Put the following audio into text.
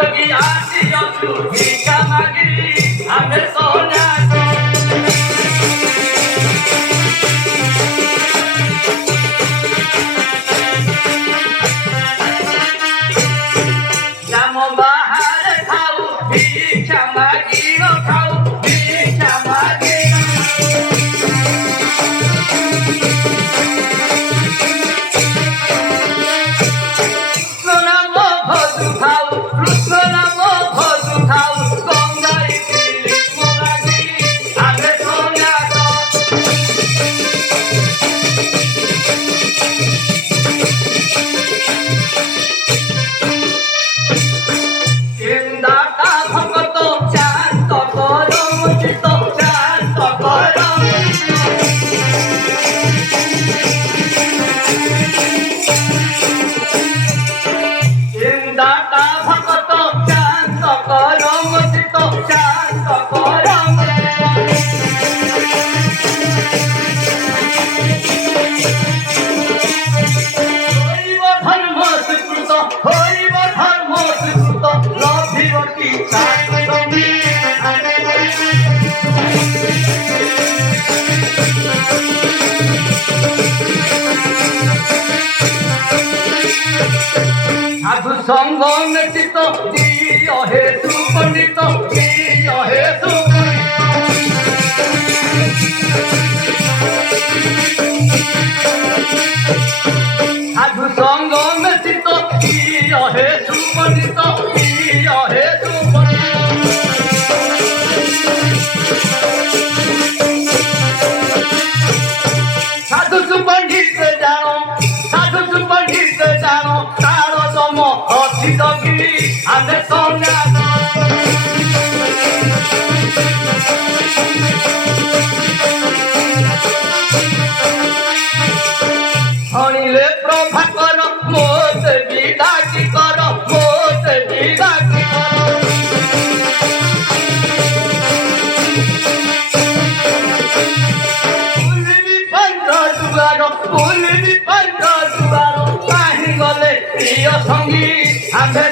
जोगी आसी असु भिका मागी आमे सोना जाम बाहर खाऊ भिका मागी खाऊ भिका मागी साधु संग व्यतीत दिय हे सुपंडित दिय हे साधु संग व्यतीत दिय हे सुपंडित दिय हे साधु सुपंडित जानो साधु सुपंडित जानो अति जोगी आमे सोना हणिले प्रभाकर मोत विडाकी कर मोत विडाकी दुआर काहि गले प्रिय संगी आमे